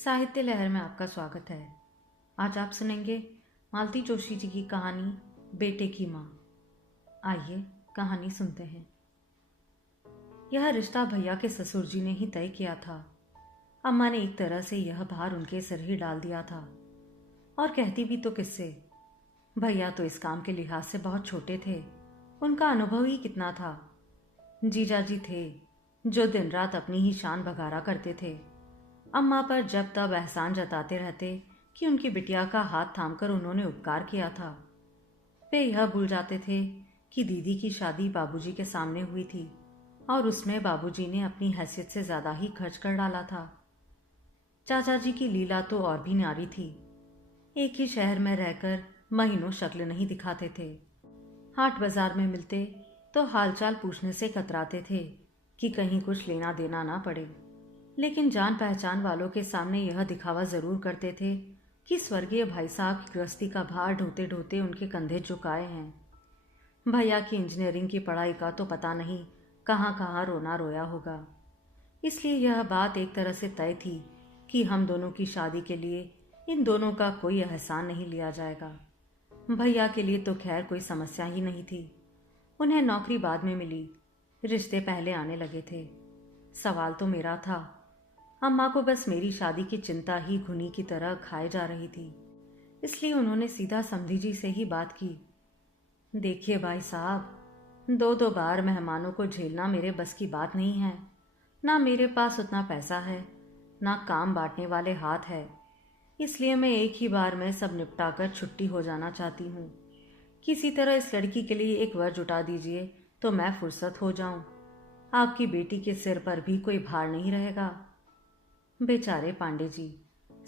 साहित्य लहर में आपका स्वागत है। आज आप सुनेंगे मालती जोशी जी की कहानी बेटे की माँ। आइए कहानी सुनते हैं। यह रिश्ता भैया के ससुर जी ने ही तय किया था। अम्मा ने एक तरह से यह भार उनके सिर ही डाल दिया था। और कहती भी तो किससे। भैया तो इस काम के लिहाज से बहुत छोटे थे। उनका अनुभव ही कितना था। जीजा जी थे जो दिन रात अपनी ही शान भगारा करते थे। अम्मा पर जब तब एहसान जताते रहते कि उनकी बिटिया का हाथ थामकर उन्होंने उपकार किया था। वे यह भूल जाते थे कि दीदी की शादी बाबूजी के सामने हुई थी और उसमें बाबूजी ने अपनी हैसियत से ज्यादा ही खर्च कर डाला था। चाचा जी की लीला तो और भी न्यारी थी। एक ही शहर में रहकर महीनों शक्ल नहीं दिखाते थे। हाट बाजार में मिलते तो हालचाल पूछने से कतराते थे कि कहीं कुछ लेना देना ना पड़े, लेकिन जान पहचान वालों के सामने यह दिखावा जरूर करते थे कि स्वर्गीय भाई साहब की गृहस्थी का भार ढोते ढोते उनके कंधे झुकाए हैं। भैया की इंजीनियरिंग की पढ़ाई का तो पता नहीं कहाँ कहाँ रोना रोया होगा। इसलिए यह बात एक तरह से तय थी कि हम दोनों की शादी के लिए इन दोनों का कोई एहसान नहीं लिया जाएगा। भैया के लिए तो खैर कोई समस्या ही नहीं थी। उन्हें नौकरी बाद में मिली, रिश्ते पहले आने लगे थे। सवाल तो मेरा था। अम्मा को बस मेरी शादी की चिंता ही घुनी की तरह खाए जा रही थी। इसलिए उन्होंने सीधा समधी जी से ही बात की। देखिए भाई साहब, दो दो बार मेहमानों को झेलना मेरे बस की बात नहीं है। ना मेरे पास उतना पैसा है, ना काम बांटने वाले हाथ है। इसलिए मैं एक ही बार में सब निपटा कर छुट्टी हो जाना चाहती हूँ। किसी तरह इस लड़की के लिए एक वर जुटा दीजिए तो मैं फुर्सत हो जाऊं। आपकी बेटी के सिर पर भी कोई भार नहीं रहेगा। बेचारे पांडे जी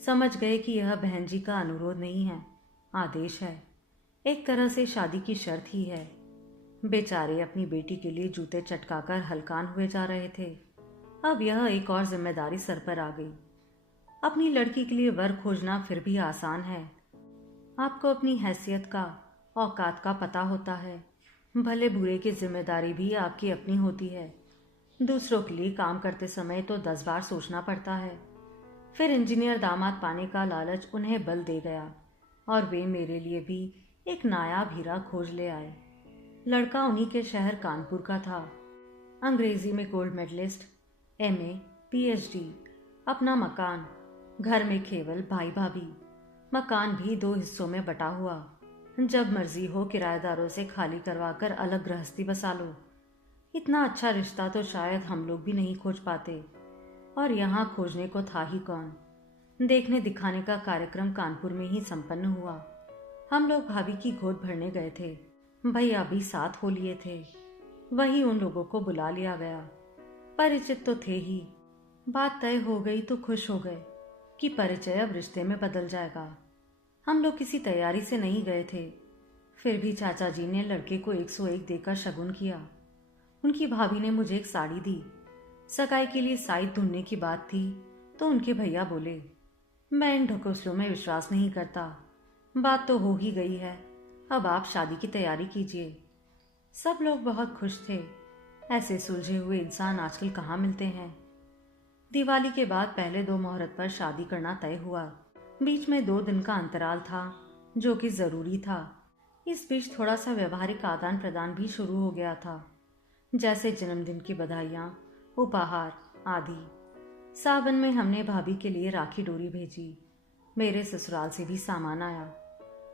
समझ गए कि यह बहन जी का अनुरोध नहीं है, आदेश है। एक तरह से शादी की शर्त ही है। बेचारे अपनी बेटी के लिए जूते चटकाकर हलकान हुए जा रहे थे। अब यह एक और जिम्मेदारी सर पर आ गई। अपनी लड़की के लिए वर खोजना फिर भी आसान है। आपको अपनी हैसियत का, औकात का पता होता है। भले बुरे की जिम्मेदारी भी आपकी अपनी होती है। दूसरों के लिए काम करते समय तो 10 बार सोचना पड़ता है। फिर इंजीनियर दामाद पाने का लालच उन्हें बल दे गया और वे मेरे लिए भी एक नायाब हीरा खोज ले आए। लड़का उन्हीं के शहर कानपुर का था। अंग्रेजी में गोल्ड मेडलिस्ट, एमए, पीएचडी, अपना मकान, घर में केवल भाई भाभी। मकान भी 2 हिस्सों में बटा हुआ। जब मर्जी हो किराएदारों से खाली करवाकर अलग गृहस्थी बसा लो। इतना अच्छा रिश्ता तो शायद हम लोग भी नहीं खोज पाते। और यहाँ खोजने को था ही कौन। देखने दिखाने का कार्यक्रम कानपुर में ही संपन्न हुआ। हम लोग भाभी की गोद भरने गए थे। भैया भी साथ हो लिए थे। वही उन लोगों को बुला लिया गया। परिचित तो थे ही। बात तय हो गई तो खुश हो गए कि परिचय अब रिश्ते में बदल जाएगा। हम लोग किसी तैयारी से नहीं गए थे। फिर भी चाचा जी ने लड़के को 101 देकर शगुन किया। उनकी भाभी ने मुझे एक साड़ी दी। सगाई के लिए साइड ढूंढने की बात थी तो उनके भैया बोले, मैं इन ढकोसलों में विश्वास नहीं करता। बात तो हो ही गई है, अब आप शादी की तैयारी कीजिए। सब लोग बहुत खुश थे। ऐसे सुलझे हुए इंसान आजकल कहाँ मिलते हैं। दिवाली के बाद पहले 2 मुहूर्त पर शादी करना तय हुआ। बीच में 2 दिन का अंतराल था जो कि जरूरी था। इस बीच थोड़ा सा व्यवहारिक आदान प्रदान भी शुरू हो गया था, जैसे जन्मदिन की बधाइयाँ, उपहार आदि। सावन में हमने भाभी के लिए राखी डोरी भेजी। मेरे ससुराल से भी सामान आया।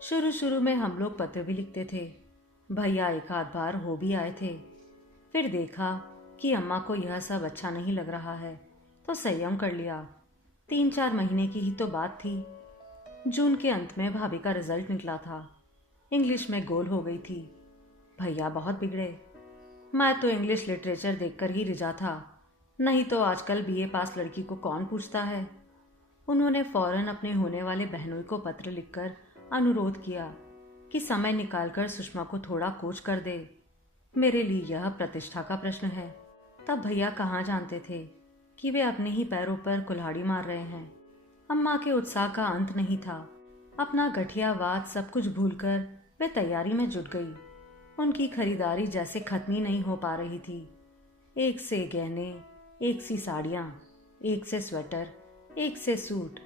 शुरू शुरू में हम लोग पत्र भी लिखते थे। भैया एक आध बार हो भी आए थे। फिर देखा कि अम्मा को यह सब अच्छा नहीं लग रहा है तो संयम कर लिया। 3-4 महीने की ही तो बात थी। जून के अंत में भाभी का रिजल्ट निकला था। इंग्लिश में गोल हो गई थी। भैया बहुत बिगड़े। मैं तो इंग्लिश लिटरेचर देखकर ही रिझा था, नहीं तो आजकल बीए पास लड़की को कौन पूछता है। उन्होंने फौरन अपने होने वाले बहनोई को पत्र लिखकर अनुरोध किया कि समय निकालकर सुषमा को थोड़ा कोच कर दे। मेरे लिए यह प्रतिष्ठा का प्रश्न है। तब भैया कहाँ जानते थे कि वे अपने ही पैरों पर कुल्हाड़ी मार रहे हैं। अम्मा के उत्साह का अंत नहीं था। अपना गठियावाद सब कुछ भूलकर वे तैयारी में जुट गई। उनकी खरीदारी जैसे खत्म ही नहीं हो पा रही थी। एक से गहने, एक सी साड़ियाँ, एक से स्वेटर, एक से सूट,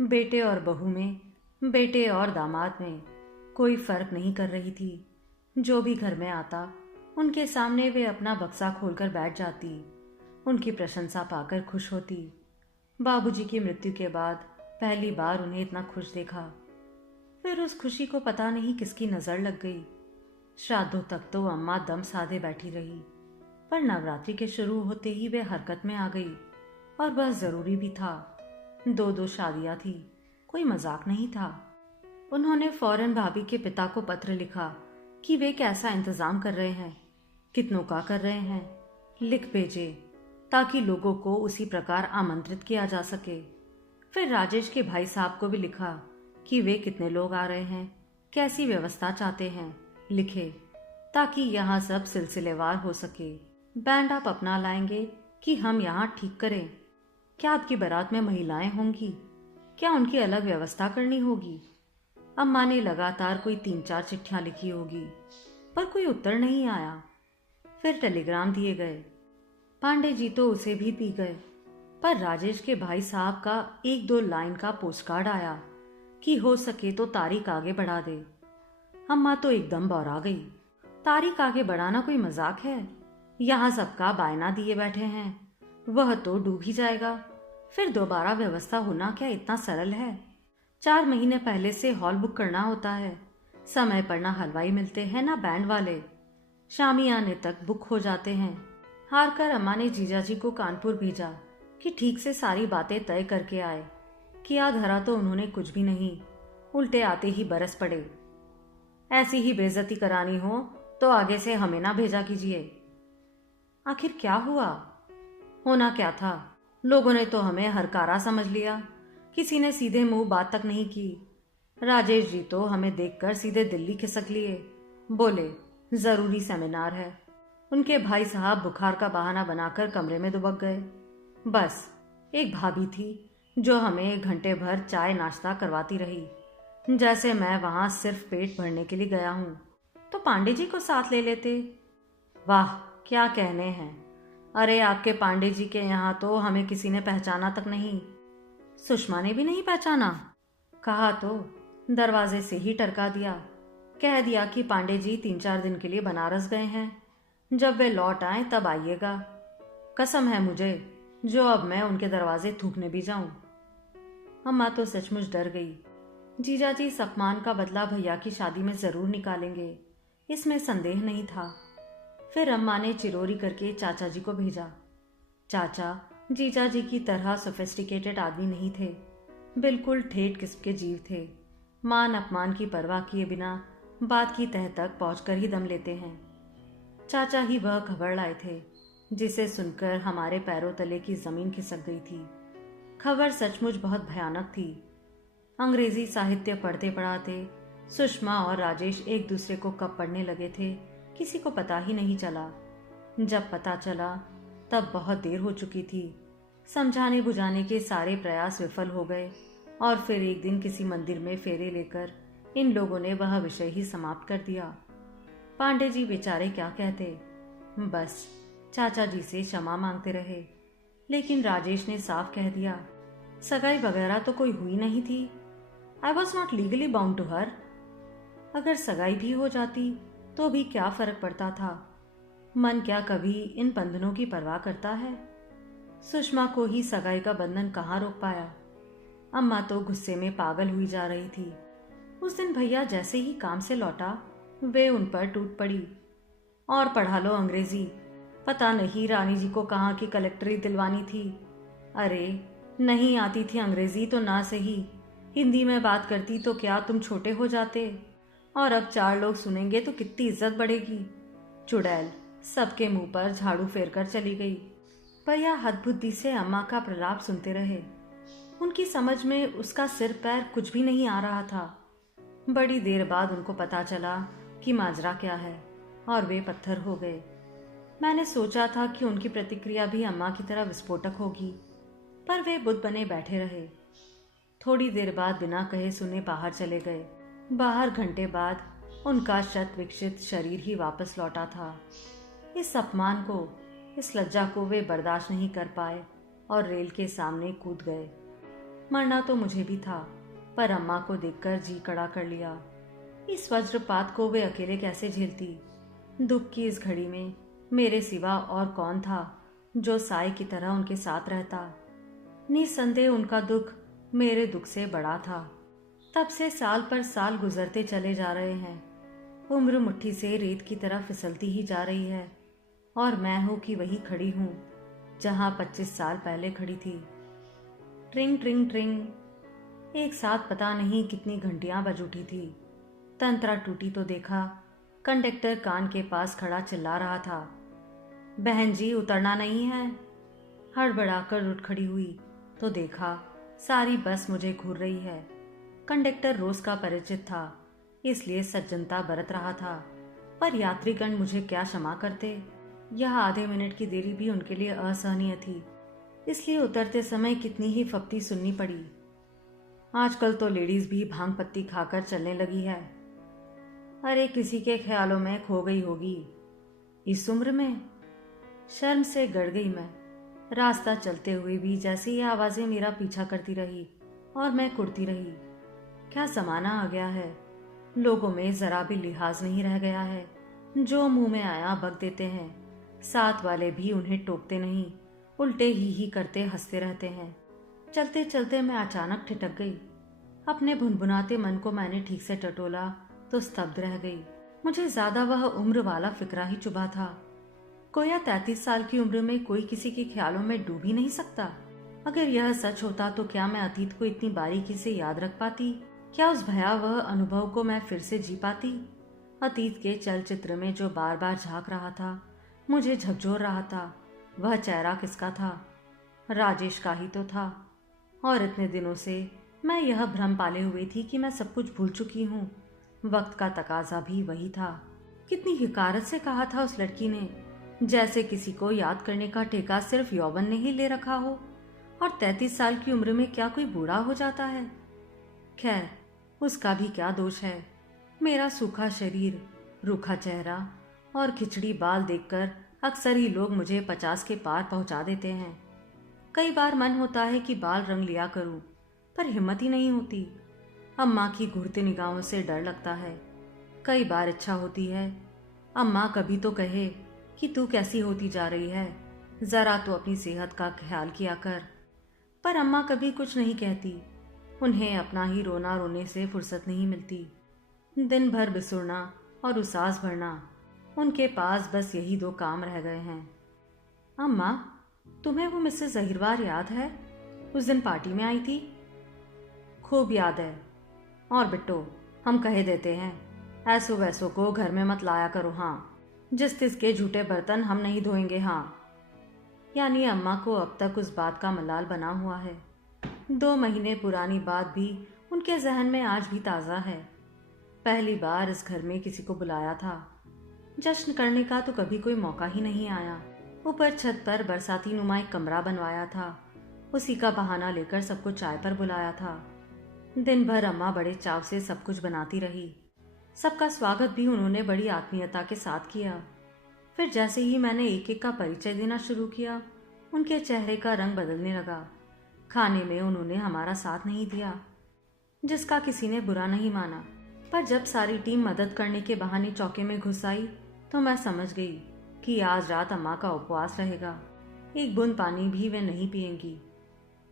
बेटे और बहू में, बेटे और दामाद में कोई फर्क नहीं कर रही थी। जो भी घर में आता उनके सामने वे अपना बक्सा खोलकर बैठ जाती, उनकी प्रशंसा पाकर खुश होती। बाबूजी की मृत्यु के बाद पहली बार उन्हें इतना खुश देखा। फिर उस खुशी को पता नहीं किसकी नज़र लग गई। श्राद्धों तक तो अम्मा दम साधे बैठी रही, पर नवरात्रि के शुरू होते ही वे हरकत में आ गई। और बस ज़रूरी भी था। दो दो शादियां थी, कोई मजाक नहीं था। उन्होंने फौरन भाभी के पिता को पत्र लिखा कि वे कैसा इंतज़ाम कर रहे हैं, कितनों का कर रहे हैं। लिख भेजे ताकि लोगों को उसी प्रकार आमंत्रित किया जा सके। फिर राजेश के भाई साहब को भी लिखा कि वे कितने लोग आ रहे हैं, कैसी व्यवस्था चाहते हैं, लिखे ताकि यहाँ सब सिलसिलेवार हो सके। बैंड आप अपना लाएंगे कि हम यहाँ ठीक करें? क्या आपकी बारात में महिलाएं होंगी? क्या उनकी अलग व्यवस्था करनी होगी? अम्मा ने लगातार कोई 3-4 चिट्ठियां लिखी होगी, पर कोई उत्तर नहीं आया। फिर टेलीग्राम दिए गए। पांडे जी तो उसे भी पी गए, पर राजेश के भाई साहब का 1-2 लाइन का पोस्टकार्ड आया कि हो सके तो तारीख आगे बढ़ा दे। अम्मा तो एकदम बौरा गई। तारीख आगे बढ़ाना कोई मजाक है? यहाँ सबका बायना दिए बैठे हैं, वह तो डूब ही जाएगा। फिर दोबारा व्यवस्था होना क्या इतना सरल है? 4 महीने पहले से हॉल बुक करना होता है। समय पर ना हलवाई मिलते हैं ना बैंड वाले, शामियाने तक बुक हो जाते हैं। हार कर अम्मा ने जीजाजी को कानपुर भेजा कि ठीक से सारी बातें तय करके आए। किया धरा तो उन्होंने कुछ भी नहीं, उल्टे आते ही बरस पड़े। ऐसी ही बेइज्जती करानी हो तो आगे से हमें ना भेजा कीजिए। आखिर क्या हुआ? होना क्या था, लोगों ने तो हमें हरकारा समझ लिया। किसी ने सीधे मुंह बात तक नहीं की। राजेश जी तो हमें देखकर सीधे दिल्ली खिसक लिए, बोले जरूरी सेमिनार है। उनके भाई साहब बुखार का बहाना बनाकर कमरे में दुबक गए। बस एक भाभी थी जो हमें 1 घंटे भर चाय नाश्ता करवाती रही, जैसे मैं वहां सिर्फ पेट भरने के लिए गया हूं। तो पांडे जी को साथ ले लेते। वाह क्या कहने हैं। अरे आपके पांडे जी के यहाँ तो हमें किसी ने पहचाना तक नहीं। सुषमा ने भी नहीं पहचाना? कहा तो दरवाजे से ही टरका दिया। कह दिया कि पांडे जी 3-4 दिन के लिए बनारस गए हैं, जब वे लौट आए तब आइएगा। कसम है मुझे जो अब मैं उनके दरवाजे थूकने भी जाऊं। अम्मा तो सचमुच डर गई। जीजाजी इस अपमान का बदला भैया की शादी में जरूर निकालेंगे, इसमें संदेह नहीं था। फिर अम्मा ने चिरोरी करके चाचा जी को भेजा। चाचा जीजा जी की तरह सोफिस्टिकेटेड आदमी नहीं थे, बिल्कुल ठेठ किस्म के जीव थे। मान अपमान की परवाह किए बिना बात की तह तक पहुंचकर ही दम लेते हैं। चाचा ही वह खबर लाए थे जिसे सुनकर हमारे पैरों तले की जमीन खिसक गई थी। खबर सचमुच बहुत भयानक थी। अंग्रेजी साहित्य पढ़ते पढ़ाते सुषमा और राजेश एक दूसरे को कब पढ़ने लगे थे किसी को पता ही नहीं चला। जब पता चला तब बहुत देर हो चुकी थी। समझाने बुझाने के सारे प्रयास विफल हो गए और फिर एक दिन किसी मंदिर में फेरे लेकर इन लोगों ने वह विषय ही समाप्त कर दिया। पांडे जी बेचारे क्या कहते, बस चाचा जी से क्षमा मांगते रहे। लेकिन राजेश ने साफ कह दिया, सगाई वगैरह तो कोई हुई नहीं थी। I was not legally bound to her. अगर सगाई भी हो जाती तो भी क्या फर्क पड़ता था? मन क्या कभी इन बंधनों की परवाह करता है? सुषमा को ही सगाई का बंधन कहाँ रोक पाया। अम्मा तो गुस्से में पागल हुई जा रही थी। उस दिन भैया जैसे ही काम से लौटा वे उन पर टूट पड़ी। और पढ़ा लो अंग्रेजी, पता नहीं रानी जी को कहाँ की कलेक्टरी दिलवानी थी। अरे नहीं आती थी अंग्रेजी तो ना सही, हिंदी में बात करती तो क्या तुम छोटे हो जाते? और अब 4 लोग सुनेंगे तो कितनी इज्जत बढ़ेगी। चुड़ैल सबके मुंह पर झाड़ू फेर कर चली गई। भैया हदबुद्धि से अम्मा का प्रलाप सुनते रहे। उनकी समझ में उसका सिर पैर कुछ भी नहीं आ रहा था। बड़ी देर बाद उनको पता चला कि माजरा क्या है और वे पत्थर हो गए। मैंने सोचा था कि उनकी प्रतिक्रिया भी अम्मा की तरह विस्फोटक होगी, पर वे बुद्ध बने बैठे रहे। थोड़ी देर बाद बिना कहे सुने बाहर चले गए। बाहर घंटे बाद उनका शत विकसित शरीर ही वापस लौटा था। इस अपमान को, इस लज्जा को वे बर्दाश्त नहीं कर पाए और रेल के सामने कूद गए। मरना तो मुझे भी था, पर अम्मा को देखकर जी कड़ा कर लिया। इस वज्रपात को वे अकेले कैसे झेलती? दुख की इस घड़ी में मेरे सिवा और कौन था जो साय की तरह उनके साथ रहता? निस्संदेह उनका दुख मेरे दुख से बड़ा था। तब से साल पर साल गुजरते चले जा रहे हैं। उम्र मुट्ठी से रेत की तरह फिसलती ही जा रही है, और मैं हूं कि वही खड़ी हूं जहां 25 साल पहले खड़ी थी। ट्रिंग ट्रिंग ट्रिंग। एक साथ पता नहीं कितनी घंटियां बज उठी थी। तंत्रा टूटी तो देखा, कंडक्टर कान के पास खड़ा चिल्ला रहा था, बहन जी उतरना नहीं है। हड़बड़ाकर उठ खड़ी हुई तो देखा सारी बस मुझे घूर रही है। कंडक्टर रोज का परिचित था, इसलिए सज्जनता बरत रहा था, पर यात्रीगण मुझे क्या क्षमा करते? यह आधे मिनट की देरी भी उनके लिए असहनीय थी, इसलिए उतरते समय कितनी ही फप्ती सुननी पड़ी। आजकल तो लेडीज भी भांग पत्ती खाकर चलने लगी है। अरे किसी के ख्यालों में खो गई होगी इस उम्र में। शर्म से गड़ गई मैं। रास्ता चलते हुए भी जैसे ये आवाजें मेरा पीछा करती रही और मैं कुड़ती रही। क्या जमाना आ गया है, लोगों में जरा भी लिहाज नहीं रह गया है। जो मुंह में आया बक देते हैं, साथ वाले भी उन्हें टोकते नहीं, उल्टे ही करते हंसते रहते हैं। चलते चलते मैं अचानक ठिठक गई। अपने भुनभुनाते मन को मैंने ठीक से टटोला तो स्तब्ध रह गई। मुझे ज्यादा वह उम्र वाला फिक्रा ही चुभा था। गोया 33 साल की उम्र में कोई किसी के ख्यालों में डूब ही नहीं सकता। अगर यह सच होता तो क्या मैं अतीत को इतनी बारीकी से याद रख पाती? क्या उस भयावह अनुभव को मैं फिर से जी पाती? अतीत के चलचित्र में जो बार बार झांक रहा था, मुझे झकझोर रहा था, वह चेहरा किसका था? राजेश का ही तो था। और इतने दिनों से मैं यह भ्रम पाले हुए थी कि मैं सब कुछ भूल चुकी हूँ। वक्त का तकाजा भी वही था। कितनी हिकारत से कहा था उस लड़की ने, जैसे किसी को याद करने का ठेका सिर्फ यौवन ने ही ले रखा हो। और 33 साल की उम्र में क्या कोई बूढ़ा हो जाता है? खैर, उसका भी क्या दोष है। मेरा सूखा शरीर, रूखा चेहरा और खिचड़ी बाल देखकर अक्सर ही लोग मुझे 50 के पार पहुंचा देते हैं। कई बार मन होता है कि बाल रंग लिया करूं, पर हिम्मत ही नहीं होती। अम्मा की घूरती निगाहों से डर लगता है। कई बार इच्छा होती है अम्मा कभी तो कहे कि तू कैसी होती जा रही है, जरा तो अपनी सेहत का ख्याल किया कर। पर अम्मा कभी कुछ नहीं कहती। उन्हें अपना ही रोना रोने से फुर्सत नहीं मिलती। दिन भर बिसुरना और उसास भरना, उनके पास बस यही 2 काम रह गए हैं। अम्मा, तुम्हें वो मिसेस जहीरवार याद है? उस दिन पार्टी में आई थी। खूब याद है। और बिट्टो, हम कहे देते हैं ऐसो वैसो को घर में मत लाया करो। हाँ, जिस तिसके झूठे बर्तन हम नहीं धोएंगे। हाँ, यानी अम्मा को अब तक उस बात का मलाल बना हुआ है। 2 महीने पुरानी बात भी उनके जहन में आज भी ताज़ा है। पहली बार इस घर में किसी को बुलाया था। जश्न करने का तो कभी कोई मौका ही नहीं आया। ऊपर छत पर बरसाती नुमा एक कमरा बनवाया था, उसी का बहाना लेकर सबको चाय पर बुलाया था। दिन भर अम्मा बड़े चाव से सब कुछ बनाती रही। सबका स्वागत भी उन्होंने बड़ी आत्मीयता के साथ किया। फिर जैसे ही मैंने एक एक का परिचय देना शुरू किया, उनके चेहरे का रंग बदलने लगा। खाने में उन्होंने हमारा साथ नहीं दिया, जिसका किसी ने बुरा नहीं माना। पर जब सारी टीम मदद करने के बहाने चौके में घुस आई तो मैं समझ गई कि आज रात अम्मा का उपवास रहेगा। एक बूंद पानी भी वे नहीं पिएंगी।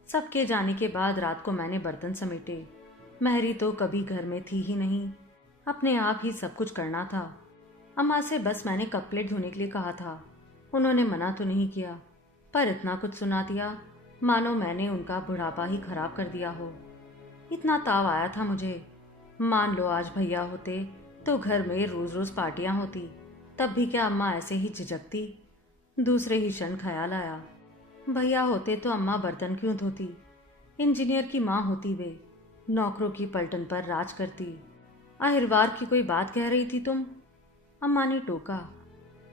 सबके जाने के बाद रात को मैंने बर्तन समेटे। महरी तो कभी घर में थी ही नहीं, अपने आप ही सब कुछ करना था। अम्मा से बस मैंने कप प्लेट धोने के लिए कहा था। उन्होंने मना तो नहीं किया, पर इतना कुछ सुना दिया मानो मैंने उनका बुढ़ापा ही खराब कर दिया हो। इतना ताव आया था मुझे। मान लो आज भैया होते तो घर में रोज रोज पार्टियां होती, तब भी क्या अम्मा ऐसे ही झिझकती? दूसरे ही क्षण ख्याल आया, भैया होते तो अम्मा बर्तन क्यों धोती? इंजीनियर की माँ होती वे, नौकरों की पलटन पर राज करती। आहिरवार की कोई बात कह रही थी तुम? अम्मा ने टोका।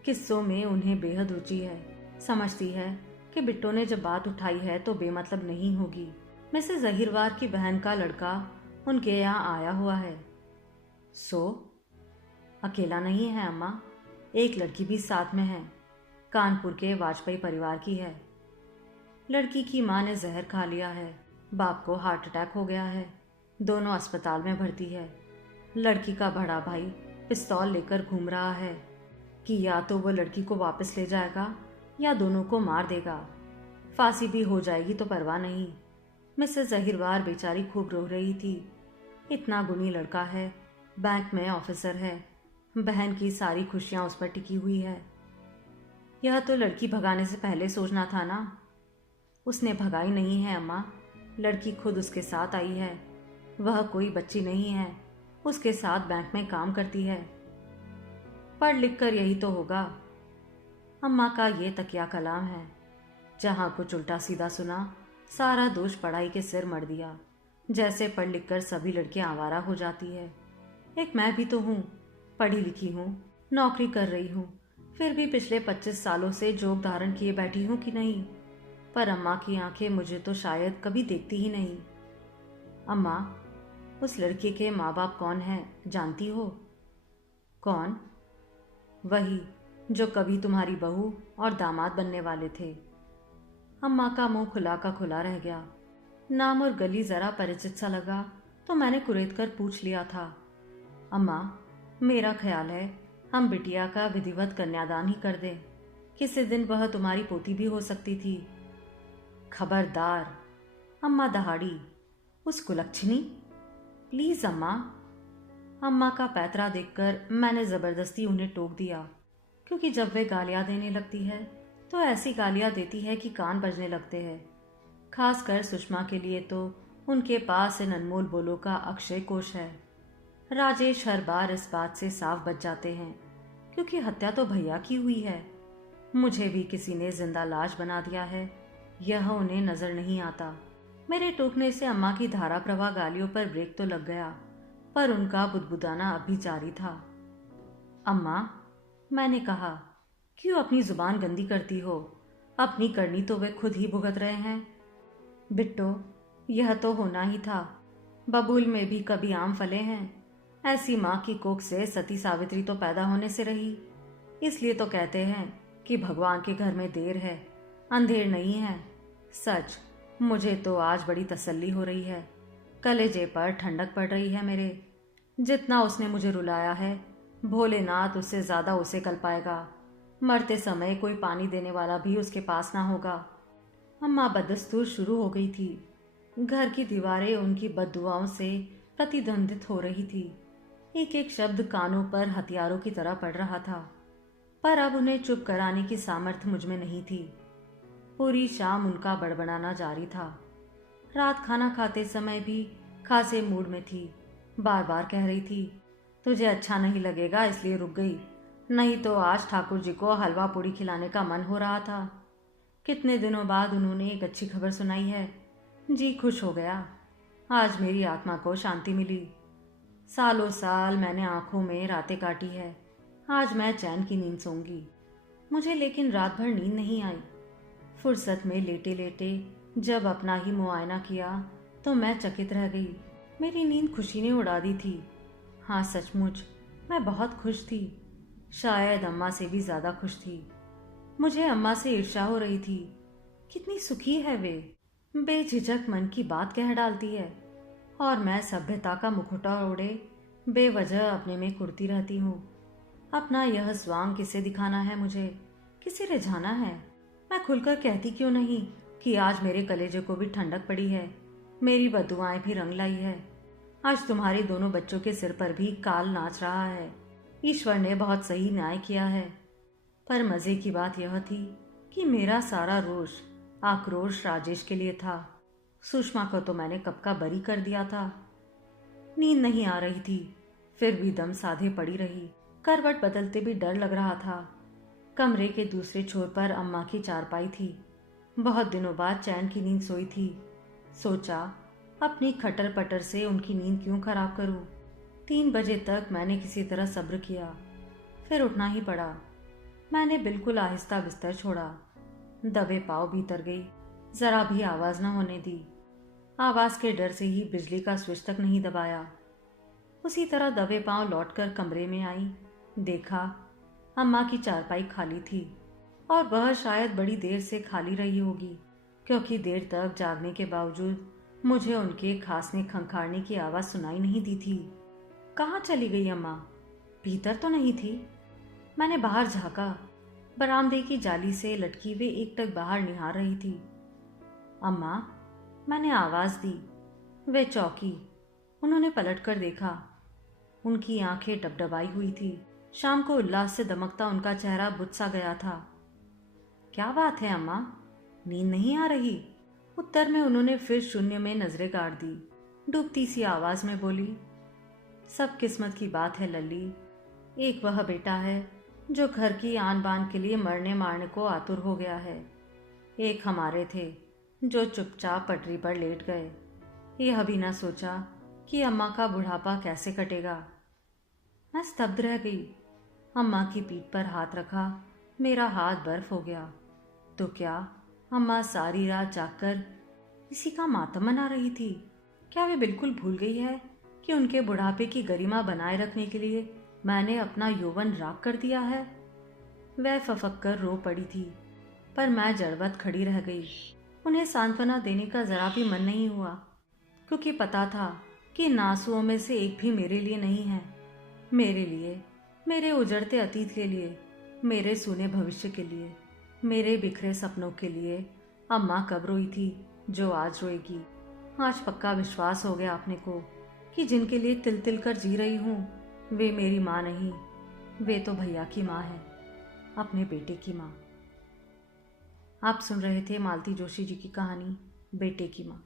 किस्सों में उन्हें बेहद रुचि है। समझती है कि बिट्टो ने जब बात उठाई है तो बेमतलब नहीं होगी। मिसेस जहीरवार की बहन का लड़का उनके यहाँ आया हुआ है। सो अकेला नहीं है अम्मा, एक लड़की भी साथ में है। कानपुर के वाजपेयी परिवार की है। लड़की की माँ ने जहर खा लिया है, बाप को हार्ट अटैक हो गया है, दोनों अस्पताल में भर्ती है। लड़की का बड़ा भाई पिस्तौल लेकर घूम रहा है कि या तो वो लड़की को वापस ले जाएगा या दोनों को मार देगा। फांसी भी हो जाएगी तो परवाह नहीं। मिसेस जहीरवार बेचारी खूब रो रही थी। इतना गुणी लड़का है, बैंक में ऑफिसर है, बहन की सारी खुशियां उस पर टिकी हुई है। यह तो लड़की भगाने से पहले सोचना था ना। उसने भगाई नहीं है अम्मा, लड़की खुद उसके साथ आई है। वह कोई बच्ची नहीं है, उसके साथ बैंक में काम करती है। पढ़ लिख कर यही तो होगा। अम्मा का ये तकिया कलाम है। जहाँ कुछ उल्टा सीधा सुना, सारा दोष पढ़ाई के सिर मढ़ दिया। जैसे पढ़ लिख कर सभी लड़कियां आवारा हो जाती है। एक मैं भी तो हूँ, पढ़ी लिखी हूँ, नौकरी कर रही हूँ, फिर भी पिछले 25 सालों से जोग धारण किए बैठी हूँ कि नहीं। पर अम्मा की आंखें मुझे तो शायद कभी देखती ही नहीं। अम्मा, उस लड़के के माँ बाप कौन हैं जानती हो? कौन? वही जो कभी तुम्हारी बहू और दामाद बनने वाले थे। अम्मा का मुंह खुला का खुला रह गया। नाम और गली जरा परिचित सा लगा तो मैंने कुरेद कर पूछ लिया था। अम्मा, मेरा ख्याल है हम बिटिया का विधिवत कन्यादान ही कर दें। किसी दिन वह तुम्हारी पोती भी हो सकती थी। खबरदार! अम्मा दहाड़ी। उस कुलच्छनी! प्लीज अम्मा। अम्मा का पैतरा देखकर मैंने जबरदस्ती उन्हें टोक दिया, क्योंकि जब वे गालियां देने लगती है तो ऐसी गालियां देती है कि कान बजने लगते हैं। खासकर सुषमा के लिए तो उनके पास इन अनमोल बोलों का अक्षय कोश है। राजेश हर बार इस बात से साफ बच जाते हैं, क्योंकि हत्या तो भैया की हुई है। मुझे भी किसी ने जिंदा लाश बना दिया है, यह उन्हें नजर नहीं आता। मेरे टोकने से अम्मा की धारा प्रवाह गालियों पर ब्रेक तो लग गया, पर उनका बुदबुदाना अभी जारी था। अम्मा, मैंने कहा, क्यों अपनी जुबान गंदी करती हो? अपनी करनी तो वे खुद ही भुगत रहे हैं। बिट्टो, यह तो होना ही था। बबूल में भी कभी आम फले हैं। ऐसी माँ की कोख से सती सावित्री तो पैदा होने से रही। इसलिए तो कहते हैं कि भगवान के घर में देर है, अंधेर नहीं है। सच, मुझे तो आज बड़ी तसल्ली हो रही है। कलेजे पर ठंडक पड़ रही है मेरे। जितना उसने मुझे रुलाया है, भोलेनाथ उससे ज्यादा उसे कल पाएगा। मरते समय कोई पानी देने वाला भी उसके पास ना होगा। अम्मा बदस्तूर शुरू हो गई थी। घर की दीवारें उनकी बद्दुआओं से प्रतिद्वंदित हो रही थी। एक एक शब्द कानों पर हथियारों की तरह पड़ रहा था, पर अब उन्हें चुप कराने की सामर्थ्य मुझ में नहीं थी। पूरी शाम उनका बड़बड़ाना जारी था। रात खाना खाते समय भी खासे मूड में थी। बार बार कह रही थी, तुझे अच्छा नहीं लगेगा इसलिए रुक गई, नहीं तो आज ठाकुर जी को हलवा पूड़ी खिलाने का मन हो रहा था। कितने दिनों बाद उन्होंने एक अच्छी खबर सुनाई है। जी खुश हो गया। आज मेरी आत्मा को शांति मिली। सालों साल मैंने आंखों में रातें काटी है, आज मैं चैन की नींद सोऊंगी। मुझे लेकिन रात भर नींद नहीं आई। फुर्सत में लेटे लेटे जब अपना ही मुआयना किया तो मैं चकित रह गई। मेरी नींद खुशी ने उड़ा दी थी। हाँ, सचमुच मैं बहुत खुश थी। शायद अम्मा से भी ज्यादा खुश थी। मुझे अम्मा से ईर्ष्या हो रही थी। कितनी सुखी है वे, बेझिझक मन की बात कह डालती है, और मैं सभ्यता का मुखौटा ओढ़े बेवजह अपने में कुड़ती रहती हूँ। अपना यह स्वांग किसे दिखाना है मुझे, किसे रिझाना है? मैं खुलकर कहती क्यों नहीं कि आज मेरे कलेजे को भी ठंडक पड़ी है, मेरी बद्दुआएं भी रंग लाई है। आज तुम्हारे दोनों बच्चों के सिर पर भी काल नाच रहा है। ईश्वर ने बहुत सही न्याय किया है। पर मजे की बात यह थी कि मेरा सारा रोष, आक्रोश राजेश के लिए था। सुषमा को तो मैंने कब का बरी कर दिया था। नींद नहीं आ रही थी, फिर भी दम साधे पड़ी रही। करवट बदलते भी डर लग रहा था। कमरे के दूसरे छोर पर अम्मा की चारपाई थी। बहुत दिनों बाद चैन की नींद सोई थी। सोचा, अपनी खटर पटर से उनकी नींद क्यों खराब करूं। 3 बजे तक मैंने किसी तरह सब्र किया, फिर उठना ही पड़ा। मैंने बिल्कुल आहिस्ता बिस्तर छोड़ा, दबे पाँव भीतर गई, जरा भी आवाज न होने दी। आवाज के डर से ही बिजली का स्विच तक नहीं दबाया। उसी तरह दबे पाँव लौटकर कमरे में आई। देखा, अम्मा की चारपाई खाली थी, और वह शायद बड़ी देर से खाली रही होगी, क्योंकि देर तक जागने के बावजूद मुझे उनके खांसने खंखारने की आवाज़ सुनाई नहीं दी थी। कहाँ चली गई अम्मा? भीतर तो नहीं थी। मैंने बाहर झांका। बरामदे की जाली से लटकी वे एकटक बाहर निहार रही थी। अम्मा, मैंने आवाज़ दी। वे चौंकी। उन्होंने पलटकर देखा। उनकी आंखें डबडबाई हुई थी। शाम को उल्लास से दमकता उनका चेहरा बुझ सा गया था। क्या बात है अम्मा, नींद नहीं आ रही? उत्तर में उन्होंने फिर शून्य में नजरें गाड़ दी। डूबती सी आवाज में बोली, सब किस्मत की बात है लल्ली। एक वह बेटा है जो घर की आन बान के लिए मरने मारने को आतुर हो गया है। एक हमारे थे जो चुपचाप पटरी पर लेट गए। यह भी ना सोचा कि अम्मा का बुढ़ापा कैसे कटेगा। मैं स्तब्ध रह गई। अम्मा की पीठ पर हाथ रखा। मेरा हाथ बर्फ हो गया। तो क्या अम्मा सारी रात जागकर इसी का मातम मना रही थी? क्या वे बिल्कुल भूल गई है कि उनके बुढ़ापे की गरिमा बनाए रखने के लिए मैंने अपना यौवन राख कर दिया है? वह फफक कर रो पड़ी थी, पर मैं जड़वत खड़ी रह गई। उन्हें सांत्वना देने का जरा भी मन नहीं हुआ, क्योंकि पता था कि इन आंसुओं में से एक भी मेरे लिए नहीं है। मेरे लिए, मेरे उजड़ते अतीत के लिए, मेरे सूने भविष्य के लिए, मेरे बिखरे सपनों के लिए अम्मा कब रोई थी जो आज रोएगी। आज पक्का विश्वास हो गया अपने को कि जिनके लिए तिल तिल कर जी रही हूँ वे मेरी माँ नहीं, वे तो भैया की माँ है, अपने बेटे की माँ। आप सुन रहे थे मालती जोशी जी की कहानी बेटे की माँ।